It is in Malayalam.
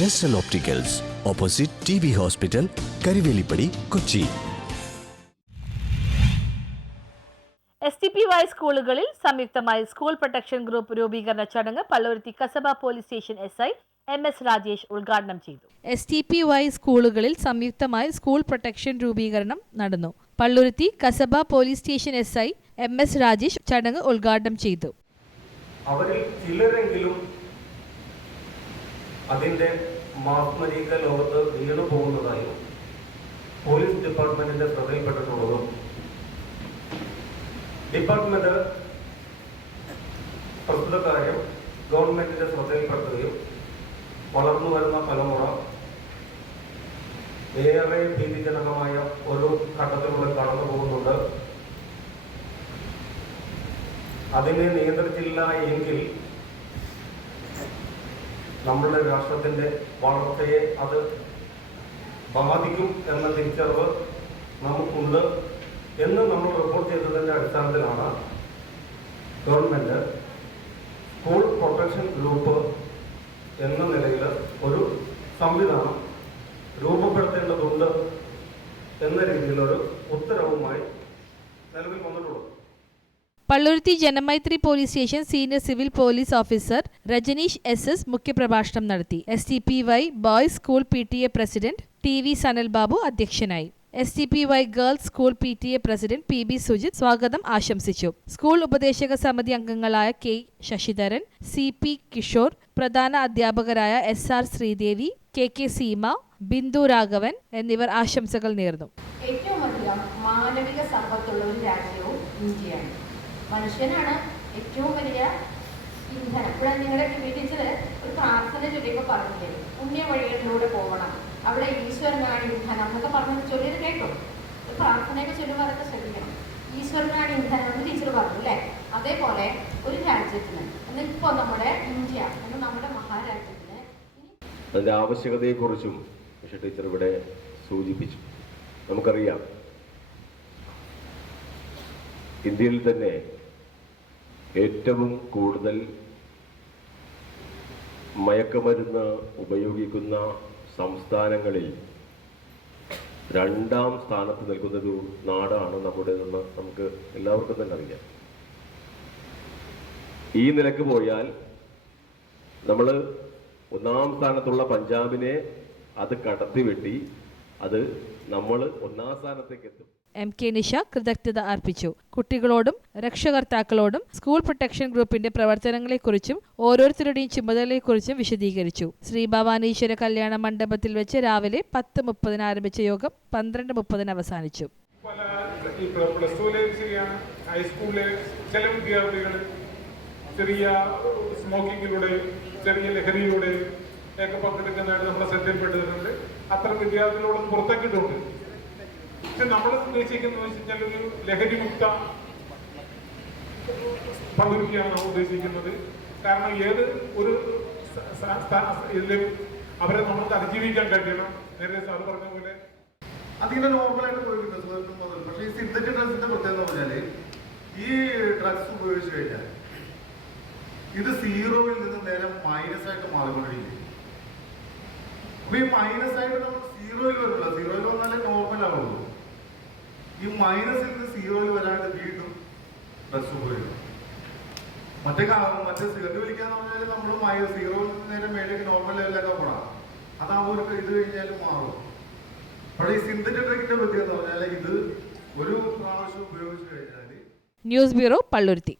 ജസ്റ്റൽ opticals opposite T B hospital Karivelippadi Kochi S T P Y സ്കൂളുകളിൽ സംയുക്തമായി സ്കൂൾ പ്രൊട്ടക്ഷൻ ഗ്രൂപ്പ് രൂപീകരണ ചടങ്ങ് Palluruthy Kasaba police station S I M S Rajesh ഉദ്ഘാടനം ചെയ്തു. എസ് ടി പി വൈ സ്കൂളുകളിൽ സംയുക്തമായി സ്കൂൾ പ്രൊട്ടക്ഷൻ രൂപീകരണം നടന്നു. Palluruthy Kasaba police station S I M S Rajesh ചടങ്ങ് ഉദ്ഘാടനം ചെയ്തു. അവരിൽ ചിലരെങ്കിലും അതിന്റെ മാസ്മരിക ലോകത്ത് വീണു പോകുന്നതായും പോലീസ് ഡിപ്പാർട്ട്മെന്റിന്റെ ശ്രദ്ധയിൽപ്പെട്ടിട്ടുള്ളതും ഡിപ്പാർട്ട്മെന്റ് പ്രസ്തുത കാര്യം ഗവൺമെന്റിന്റെ ശ്രദ്ധയിൽപ്പെടുത്തുകയും വളർന്നു വരുന്ന തലമുറ ഏറെ ഭീതിജനകമായ ഒരു ഘട്ടത്തിലൂടെ കടന്നു പോകുന്നുണ്ട്. അതിനെ നിയന്ത്രിച്ചില്ല എങ്കിൽ നമ്മളുടെ രാഷ്ട്രത്തിന്റെ വളർച്ചയെ അത് ബാധിക്കും എന്ന തിരിച്ചറിവ് നമുക്കുണ്ട് എന്ന് നമ്മൾ റിപ്പോർട്ട് ചെയ്തതിന്റെ അടിസ്ഥാനത്തിലാണ് ഗവൺമെന്റ് സ്കൂൾ പ്രൊട്ടക്ഷൻ ഗ്രൂപ്പ് എന്ന നിലയിൽ ഒരു സംവിധാനം രൂപപ്പെടുത്തേണ്ടതുണ്ട് എന്ന രീതിയിലൊരു ഉത്തരവുമായി Palluruthy Janamaithri police station senior civil police officer Rajaneesh S S മുഖ്യപ്രഭാഷണം നടത്തി. S T P Y boys school P T A president T V Sanal Babu അധ്യക്ഷനായി. S T P Y girls school P T A president P B Sujith സ്വാഗതം ആശംസിച്ചു. സ്കൂൾ ഉപദേശക സമിതി അംഗങ്ങളായ K Sasidharan C P Kishore പ്രധാന അധ്യാപകരായ S R Sreedevi K K Seema Bindu Raghavan എന്നിവർ ആശംസകൾ നേർന്നു. ഏറ്റവും അധികം മാനവിക സമ്പത്തുള്ള ഒരു രാജ്യവും ഇന്ത്യയാണ്. മനുഷ്യനാണ് ഏറ്റവും വലിയ ഇന്ധനം. ഇവിടെ നിങ്ങളുടെ ടീച്ചർ ഒരു പ്രാർത്ഥന ചൊല്ലിയൊക്കെ പറഞ്ഞില്ലേ? പുണ്യ വഴികളിലൂടെ പോകണം അവിടെ ഈശ്വരനാണ് ഇന്ധനം എന്നൊക്കെ പറഞ്ഞത് ചൊല്ലിയത് കേട്ടോ. ഒരു പ്രാർത്ഥനയൊക്കെ ചൊല്ലുമ്പോൾ ശ്രദ്ധിക്കണം. ഈശ്വരനാണ് ഇന്ധനം എന്ന് ടീച്ചർ പറഞ്ഞു അല്ലേ? അതേപോലെ ഒരു രാജ്യത്തിന് ഇന്നിപ്പോൾ നമ്മുടെ ഇന്ത്യ നമ്മുടെ മഹാരാജ്യത്തിന് അതിന്റെ ആവശ്യകതയെക്കുറിച്ചും ഉഷ ടീച്ചർ ഇവിടെ സൂചിപ്പിച്ചു. നമുക്കറിയാം. ഇന്ത്യയിൽ തന്നെ ഏറ്റവും കൂടുതൽ മയക്കുമരുന്ന് ഉപയോഗിക്കുന്ന സംസ്ഥാനങ്ങളിൽ രണ്ടാം സ്ഥാനത്ത് നിൽക്കുന്നൊരു നാടാണ് നമ്മുടേതെന്ന് നമുക്ക് എല്ലാവർക്കും തന്നെ അറിയാം. ഈ നിലയ്ക്ക് പോയാൽ നമ്മൾ ഒന്നാം സ്ഥാനത്തുള്ള പഞ്ചാബിനെ അത് കടത്തിവെട്ടി അത് നമ്മൾ ഒന്നാം സ്ഥാനത്തേക്ക് എത്തും എം കെ നിഷ കൃതജ്ഞത അർപ്പിച്ചു. കുട്ടികളോടും രക്ഷകർത്താക്കളോടും സ്കൂൾ പ്രൊട്ടക്ഷൻ ഗ്രൂപ്പിന്റെ പ്രവർത്തനങ്ങളെക്കുറിച്ചും ഓരോരുത്തരുടെയും ചുമതലയെക്കുറിച്ചും വിശദീകരിച്ചു. ശ്രീ ഭവാനീശ്വര കല്യാണ മണ്ഡപത്തിൽ വെച്ച് രാവിലെ പത്ത് മുപ്പതിന് ആരംഭിച്ച യോഗം പന്ത്രണ്ട് മുപ്പതിന് അവസാനിച്ചു. പ്ലസ് ഹൈസ്കൂളിലെ ചില വിദ്യാർത്ഥികൾ ചെറിയ സ്മോക്കിങ്ങിലൂടെ ചെറിയ ലഹരിയിലൂടെ ഒക്കെ പങ്കെടുക്കുന്നതായിട്ട് നമ്മുടെ ശ്രദ്ധയിൽപ്പെട്ടിട്ടുണ്ട്. അത്തരം വിദ്യാർത്ഥികളോട് പുറത്തേക്കിട്ടുണ്ട് പക്ഷെ നമ്മൾ ഉദ്ദേശിക്കുന്നത് വെച്ചാൽ ഒരു ലഹരിമുക്ത പങ്കുവയ്ക്കുകയാണ് നമ്മൾ ഉദ്ദേശിക്കുന്നത്. കാരണം ഏത് ഒരു അവരെ നമുക്ക് അതിജീവിക്കാൻ കഴിയണം. നേരത്തെ സാറ് പറഞ്ഞ പോലെ അതിങ്ങനെ നോർമലായിട്ട് പോയിട്ടുണ്ട് പക്ഷേ ഈ സിന്തറ്റിക് ഡ്രഗ്സിന്റെ പ്രത്യേകത പറഞ്ഞാൽ ഈ ഡ്രഗ്സ് ഉപയോഗിച്ച് കഴിഞ്ഞാൽ ഇത് സീറോയിൽ നിന്ന് നേരെ മൈനസ് ആയിട്ട് മാറിക്കൊണ്ടിരിക്കും അപ്പൊ ഈ മൈനസ് ആയിട്ട് നമ്മൾ സീറോയിൽ വരില്ല. സീറോയിൽ വന്നാലേ നോർമൽ ആവുള്ളൂ. ഈ മൈനസിൽ നിന്ന് സീറോയിൽ വരാണ്ട് വീണ്ടും ഡ്രഗ്സ് ഉപയോഗിക്കും മറ്റേ കാ- മറ്റേ സിഗരറ്റ് വലിക്കാന്ന് പറഞ്ഞാൽ നമ്മൾ മൈനസ് സീറോയിൽ നേരെ മേലേക്ക് നോർമൽ ലെവലിലൊക്കെ പോകണം അതാവുമ്പോൾ ഒരു ഇത് കഴിഞ്ഞാലും മാറും. പക്ഷേ ഈ സിന്തറ്റിക് ഡ്രഗിന്റെ പ്രത്യേകത പറഞ്ഞാൽ ഇത് ഒരു പ്രാവശ്യം ഉപയോഗിച്ച് കഴിഞ്ഞാൽ ന്യൂസ് ബ്യൂറോ പള്ളുരുത്തി.